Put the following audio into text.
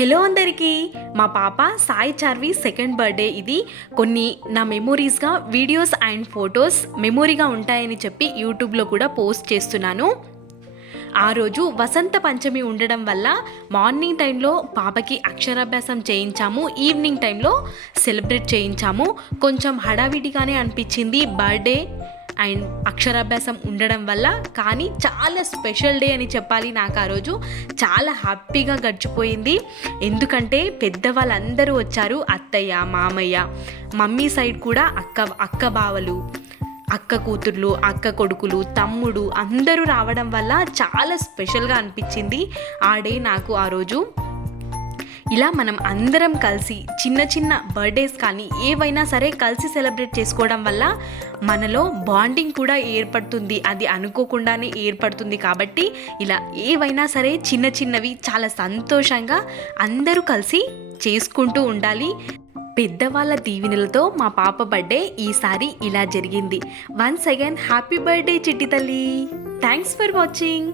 Hello అందరికీ, మా పాప సాయి చార్వి సెకండ్ బర్త్డే. ఇది కొన్ని నా మెమొరీస్గా వీడియోస్ అండ్ ఫొటోస్ మెమొరీగా ఉంటాయని చెప్పి యూట్యూబ్లో కూడా పోస్ట్ చేస్తున్నాను. ఆ రోజు వసంత పంచమి ఉండడం వల్ల మార్నింగ్ టైంలో పాపకి అక్షరాభ్యాసం చేయించాము, ఈవినింగ్ టైంలో సెలబ్రేట్ చేయించాము. కొంచెం హడావిడిగానే అనిపించింది బర్త్డే అండ్ అక్షరాభ్యాసం ఉండడం వల్ల, కానీ చాలా స్పెషల్ డే అని చెప్పాలి. నాకు ఆ రోజు చాలా హ్యాపీగా గడిచిపోయింది. ఎందుకంటే పెద్దవాళ్ళందరూ వచ్చారు, అత్తయ్య, మామయ్య, మమ్మీ సైడ్ కూడా అక్క బావలు, అక్క కూతుర్లు, అక్క కొడుకులు, తమ్ముడు అందరూ రావడం వల్ల చాలా స్పెషల్గా అనిపించింది ఆ డే నాకు ఆ రోజు. ఇలా మనం అందరం కలిసి చిన్న చిన్న బర్త్డేస్ కానీ ఏవైనా సరే కలిసి సెలబ్రేట్ చేసుకోవడం వల్ల మనలో బాండింగ్ కూడా ఏర్పడుతుంది. అది అనుకోకుండానే ఏర్పడుతుంది. కాబట్టి ఇలా ఏవైనా సరే చిన్న చిన్నవి చాలా సంతోషంగా అందరూ కలిసి చేసుకుంటూ ఉండాలి. పెద్దవాళ్ళ దీవెనలతో మా పాప బర్త్డే ఈసారి ఇలా జరిగింది. వన్స్ అగైన్ హ్యాపీ బర్త్డే చిట్టి తల్లి. Thanks for watching.